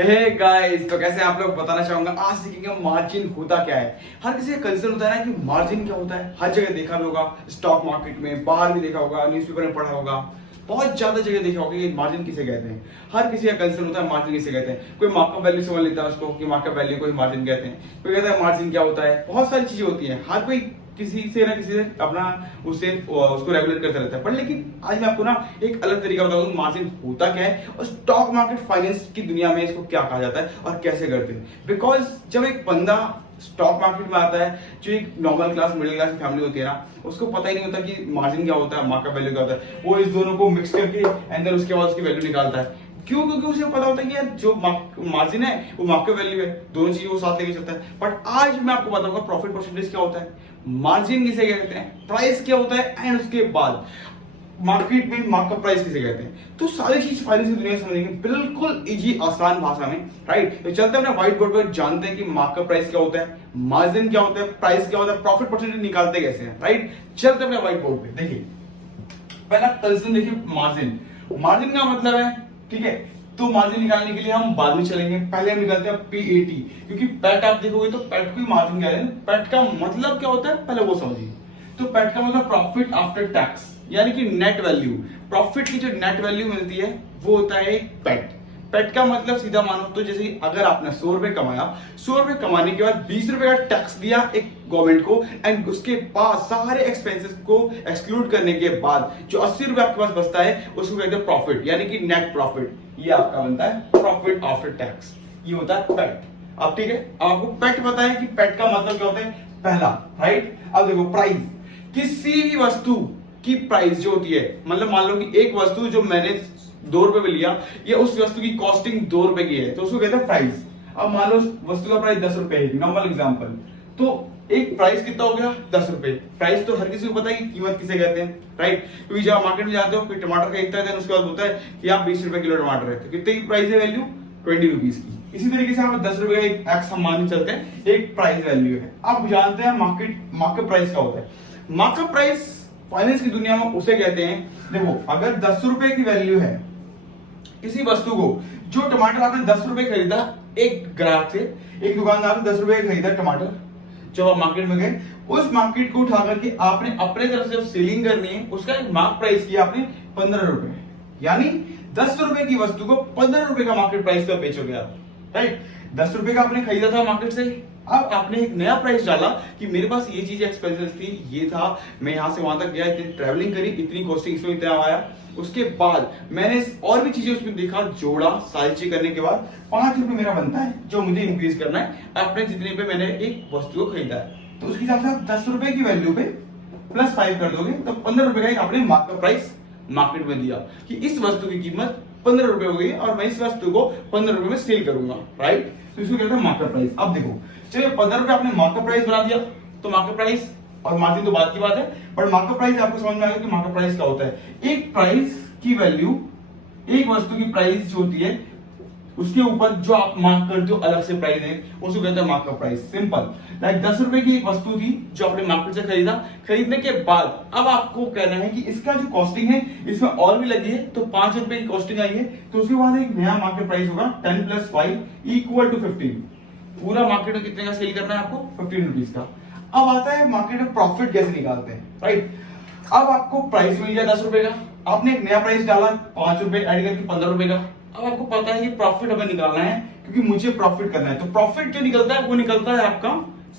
Hey guys, तो कैसे आप लोग बताना चाहूंगा। आज सीखेंगे मार्जिन होता क्या है। हर किसी का कंसर्न होता है ना कि मार्जिन क्या होता है। हर जगह देखा भी होगा, स्टॉक मार्केट में, बाहर भी देखा होगा, न्यूज़पेपर में पढ़ा होगा, बहुत ज्यादा जगह देखा होगा कि मार्जिन किसे कहते हैं। हर किसी का कंसर्न होता है मार्जिन किसे कहते हैं। कोई मार्कअप वैल्यू समझ लेता है उसको कि मार्कअप वैल्यू को ही मार्जिन कहते हैं। कोई कहता है मार्जिन क्या होता है। बहुत सारी चीजें होती हैं। हर कोई किसी से ना किसी से अपना उसको रेगुलेट करता रहता है। पर लेकिन आज मैं आपको ना एक अलग तरीका बताऊंगा मार्जिन होता क्या है और स्टॉक मार्केट फाइनेंस की दुनिया में इसको क्या कहा जाता है और कैसे करते हैं। बिकॉज जब एक बंदा स्टॉक मार्केट में आता है, जो एक नॉर्मल क्लास मिडिल क्लास की फैमिली होती है ना, उसको पता ही नहीं होता कि मार्जिन क्या होता है, मार्केट वैल्यू क्या होता है। वो इस दोनों को मिक्स करके एंड उसके बाद उसकी वैल्यू निकालता है। क्यों? क्योंकि उसे पता होता है कि यार जो मार्जिन है वो मार्केट वैल्यू है, दोनों चीजों को साथ लेके चलता है। बट आज मैं आपको बताऊंगा प्रॉफिट परसेंटेज क्या होता है, मार्जिन किसे कहते हैं, प्राइस क्या होता है एंड उसके बाद मार्केट में मार्कअप प्राइस किसे कहते हैं। तो सारी चीज फाइनेंस की दुनिया समझेंगे बिल्कुल इजी आसान भाषा में। राइट, तो चलते हैं अपने व्हाइट बोर्ड पर, जानते हैं कि मार्कअप प्राइस क्या होता है, मार्जिन क्या होता है, प्राइस क्या होता है, प्रॉफिट परसेंटेज निकालते कैसे हैं। राइट, चलते हैं अपने व्हाइट बोर्ड पे। देखिए पहला कंसेप्ट देखिए, मार्जिन। मार्जिन का मतलब है, ठीक है, तो मार्जिन निकालने के लिए हम बाद में चलेंगे। पहले हम निकालते हैं पीएटी, क्योंकि पैट आप देखोगे तो पैट को मार्जिन कह रहे हैं। पैट का मतलब क्या होता है पहले वो समझिए। तो पैट का मतलब प्रॉफिट आफ्टर टैक्स, यानी कि नेट वैल्यू। प्रॉफिट की जो नेट वैल्यू मिलती है वो होता है पैट। पैट का मतलब सीधा मानो तो जैसे अगर आपने 100 रुपए कमाया, 100 रुपए कमाने के बाद 20 रुपए का टैक्स दिया एक गवर्नमेंट को एंड उसके पास सारे एक्सपेंसेस को एक्सक्लूड करने के बाद जो 80 रुपए आपके पास बचता है उसको कहते हैं प्रॉफिट, यानी कि नेट प्रॉफिट। ये आपका बनता है प्रॉफिट आफ्टर टैक्स। ये होता है पैट। अब ठीक है, आपको पैट पता है कि पैट का मतलब क्या होता है पहला। राइट, अब देखो प्राइस, किसी भी वस्तु की प्राइस जो होती है, मतलब मान लो कि एक वस्तु जो मैंने 2 रुपए में लिया, ये उस वस्तु की कॉस्टिंग 2 रुपए की है, तो उसको कहते हैं प्राइस। अब मान लो वस्तु का प्राइस 10 रुपए है, नॉर्मल एग्जांपल, तो एक प्राइस कितना हो गया 10 रुपए। प्राइस तो हर किसी को पता है कि कीमत किसे कहते हैं। राइट, क्योंकि जब मार्केट में जाते हो कोई टमाटर खरीदता है, उसके बाद बोलता है कि आप 20 रुपए किलो टमाटर है, तो कितने की प्राइस है वैल्यू 20 रुपीज की। इसी तरीके से हम 10 रुपए का एक एक्स हम मान चलते हैं, एक प्राइस वैल्यू है। अब जानते हैं मार्केट प्राइस क्या होता है। मार्केट प्राइस फाइनेंस की दुनिया में उसे कहते हैं, देखो अगर 10 रुपए की वैल्यू है किसी वस्तु को, जो टमाटर आपने 10 रुपए खरीदा, एक ग्राहक से, एक दुकानदार ने 10 रुपए खरीदा टमाटर, जब आप मार्केट में गए, उस मार्केट को उठा करके आपने अपने तरफ से सेलिंग करनी है, उसका एक मार्क प्राइस किया आपने 15 रुपए, यानी 10 रुपए की वस्तु को 15 रुपए का मार्केट प्राइस पर बेचोगे आप। राइट, 10 रुपए का आपने खरीदा था मार्केट से, अब आपने एक नया प्राइस डाला कि मेरे पास ये चीज एक्सपेंसेस थी, ये था, मैं यहां से वहां तक गया, इतनी ट्रैवलिंग करी, इतनी कॉस्टिंग इसमें इतना आया। उसके बाद मैंने और भी चीजें उसमें देखा, जोड़ा, सारी चीजें करने के बाद 5 रुपए मेरा बनता है जो मुझे इंक्रीज करना है अपने जितने पे मैंने एक वस्तु को खरीदा है। तो उसके हिसाब से आप 10 रुपए की वैल्यू पे +5 कर दोगे तो 15 रुपए का एक आपने मार्केट प्राइस मार्केट में दिया कि इस वस्तु की कीमत 15 रुपए हो गई और मैं इस वस्तु को 15 रुपए में सेल करूंगा। राइट, तो इसको कहते हैं मार्केट प्राइस। अब देखो चलिए 15 रुपए आपने मार्केट प्राइस बना दिया, तो मार्केट प्राइस और मार्जिन तो बात की बात है, पर मार्केट प्राइस आपको समझ में आ गया कि मार्केट प्राइस क्या होता है। एक प्राइस की वैल्यू, एक वस्तु की प्राइस जो होती है उसके ऊपर जो आप मार्क करते हो अलग से प्राइस है, उसको कहते हैं मार्केट प्राइस। सिंपल, लाइक 10 रुपए की एक वस्तु थी जो आपने मार्केट से खरीदा, खरीदने के बाद अब आपको कहना है कि इसका जो कॉस्टिंग है इसमें और भी लगी है, तो 5 रुपए की कॉस्टिंग आई है, तो उसके बाद एक नया मार्केट प्राइस होगा 10 + 5 = 15। पूरा मार्केट में कितने का सेल करना है आपको 15 रुपीज का। अब आता है मार्केट में प्रॉफिट कैसे निकालते हैं। राइट, अब आपको प्राइस मिल गया 10 रुपए का, आपने एक नया प्राइस डाला 5 रुपए ऐड करके 15 रुपए का। अब आपको पता है कि प्रॉफिट हमें निकालना है क्योंकि मुझे प्रॉफिट करना है, तो प्रॉफिट जो निकलता है वो निकलता है आपका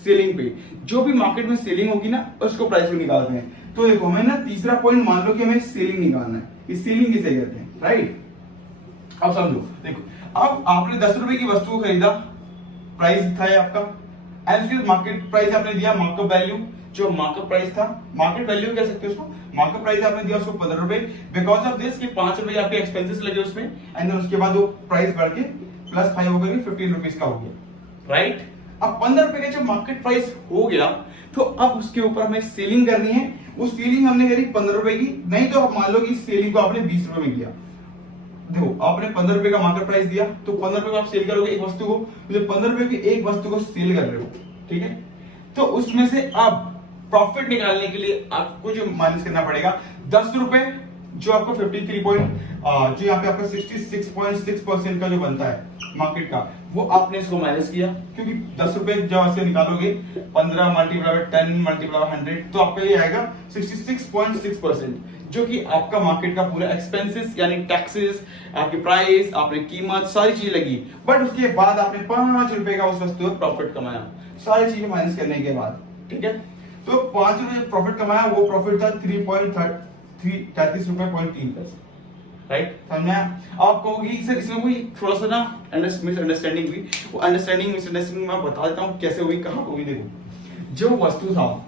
सेलिंग पे। जो भी मार्केट में सेलिंग होगी ना उसको प्राइस को निकालते हैं। तो देखो हमें ना तीसरा पॉइंट मान लो कि हमें सेलिंग निकालना है, इस सेलिंग किसे कहते हैं। राइट, अब समझो, देखो अब आपने 10 रुपए की वस्तु को खरीदा, प्राइस था आपका, एंड उसके मार्केट प्राइस आपने दिया मार्केट वैल्यू, जो मार्केट प्राइस था, मार्केट वैल्यू कह सकते हो उसको, मार्केट प्राइस आपने दिया उसको 15 रुपए, बिकॉज ऑफ दिस कि 5 रुपए आपके एक्सपेंसेस लगे उसमें, एंड उसके बाद वो प्राइस बढ़ के +5 होकर 15 रुपीज का हो गया। राइट, अब 15 रुपए का जब मार्केट प्राइस हो गया तो अब उसके ऊपर हमें सेलिंग करनी है। वो सेलिंग हमने करी 15 रुपए की, नहीं तो आप मान लो कि सेलिंग को आपने 20 रुपए में किया। देखो आपने 15 रुपए का मार्केट प्राइस दिया, तो 15 रुपए आप सेल करोगे एक वस्तु को, तो 15 रुपए की एक वस्तु को सेल कर रहे हो, ठीक है, तो उसमें से अब प्रॉफिट निकालने के लिए आपको जो माइनस करना पड़ेगा 10 रुपए जो आपको 53 पॉइंट जो यहाँ पे आपका 66.6% का जो बनता है मार्केट का, वो आपने इसको माइनस किया, क्योंकि 10 रुपए जब ऐसे निकालोगे 15 मल्टीप्लाई 10 मल्टीप्लाई 100 तो आपका ये आएगा 66.6%, जो कि आपका मार्केट का पूरा एक्सपेंसेस यानी टैक्सेस, आपकी प्राइस, आपने कीमत, सारी चीज लगी। बट उसके बाद आपने 5 रुपए का उस वस्तु पर प्रॉफिट कमाया, सारी चीजें माइनस करने के बाद, ठीक है। तो 5 रुपए प्रॉफिट कमाया, वो प्रॉफिट था 33 रुपए पॉइंट 3 पैसे, राइट। समझ में आया? आप कहोगे सर इसमें कोई थोड़ा सा ना मिसअंडरस्टैंडिंग हुई, वो अंडरस्टैंडिंग मिसअंडरस्टैंडिंग मैं बता देता हूँ कैसे हुई, कहाँ हुई। देखो, जो वस्तु था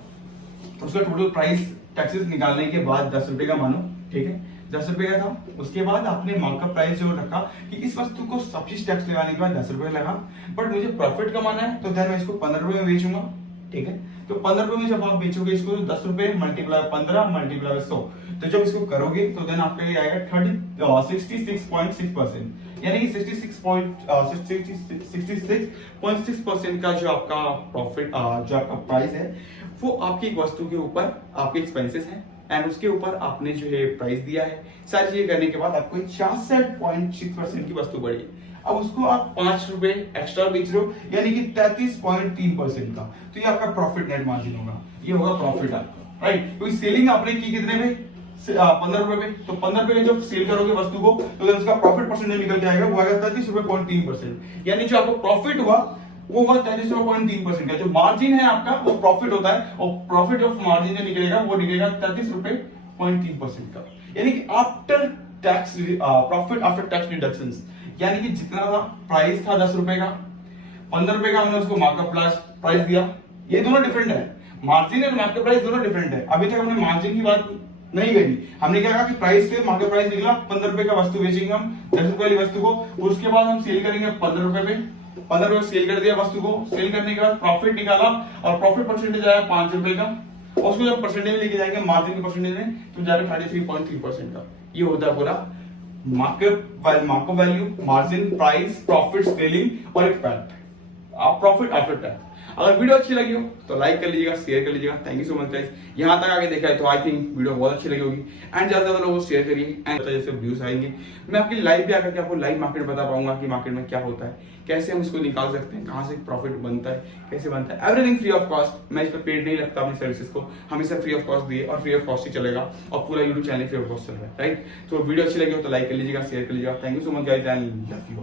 उसका टोटल प्राइस टैक्सेस निकालने के बाद 10 रुपए का मानो, ठीक है, 10 रुपए का था। उसके बाद आपने मार्कअप प्राइस जो रखा कि इस वस्तु को सब्सिडी टैक्स लगाने के बाद 10 रुपए लगा, बट मुझे प्रॉफिट कमाना है तो देन मैं इसको 15 रुपए में बेचूंगा, ठीक है। तो 15 रुपए में जब आप बेचोगे इसको तो 10 रुपए मल्टीप्लाई 15 मल्टीप्लाई 100, तो जब इसको करोगे तो देन आपका ये आएगा 66.6%, यानी कि 66.6% का जो आपका प्रॉफिट जो आपका प्राइस है वो आपकी एक वस्तु के ऊपर आपके एक्सपेंसेस हैं एंड उसके ऊपर आपने जो है प्राइस दिया है। सारी चीजें करने के बाद आपको 66.6% की वस्तु बढ़ी। अब उसको आप 5 रुपए एक्स्ट्रा बेच रहे हो, यानी कि 33.3% का, तो ये आपका प्रॉफिट नेट मार्जिन होगा, ये होगा प्रॉफिट आपका, राइट। क्योंकि सेलिंग आपने की कितने में, 15 रुपए में, तो 15 रुपए में जब सेल करोगे वस्तु को तो उसका प्रॉफिट परसेंटेज निकल के आएगा, वो आएगा 33.3%, यानी जो आपको प्रॉफिट हुआ वो हुआ 33.3% का। जो मार्जिन है आपका वो प्रॉफिट होता है, और प्रॉफिट ऑफ मार्जिन जो निकलेगा वो निकलेगा 33.3% का, यानी कि after tax profit after tax deductions, यानी कि जितना था प्राइस था 10 रुपए का, 15 रुपए का हमने उसको मार्कअप प्राइस दिया। ये दोनों डिफरेंट है, मार्जिन और मार्केट प्राइस दोनों डिफरेंट है। अभी तक हमने मार्जिन की बात नहीं करी, हमने क्या कहा कि प्राइस से मार्केट प्राइस निकला 15 रुपए का वस्तु बेचेंगे हम 10 रुपए वाली वस्तु को, उसके बाद हम सेल करेंगे 15 रुपए पे, 15 रुपए सेल कर दिया वस्तु को, सेल करने के बाद प्रॉफिट निकाला और प्रॉफिट परसेंटेज आया 5 रुपए का, और उसको जब परसेंटेज लेके जाएंगे मार्जिन के परसेंटेज में तो जाएगा 33.3% का। ये होता है पूरा markup value, margin, price, profit, selling और एक प्रॉफिट आफ्टर टैक्स। अगर वीडियो अच्छी लगी हो तो लाइक कर लीजिएगा, शेयर कर लीजिएगा। Thank you so much guys, यहाँ तक आगे देखा है तो आई थिंक वीडियो बहुत अच्छी लगी होगी एंड ज्यादा लोगों को शेयर करिए एंड जैसे व्यूज आएंगे मैं आपकी लाइव भी आकर के आपको लाइव मार्केट बता पाऊंगा कि मार्केट में क्या होता है, कैसे हम इसको निकाल सकते हैं, कहाँ से प्रॉफिट बनता है, कैसे बनता है, एवरीथिंग फ्री ऑफ कॉस्ट। मैं इस पर पेड नहीं रखता अपनी सर्विसेज को, हमेशा फ्री ऑफ कॉस्ट दिए और फ्री ऑफ कॉस्ट ही चलेगा और पूरा YouTube channel free of cost चल रहा है, राइट। तो वीडियो अच्छी लगी हो तो लाइक कर लीजिएगा, शेयर कर लीजिएगा। Thank you so much guys and love you.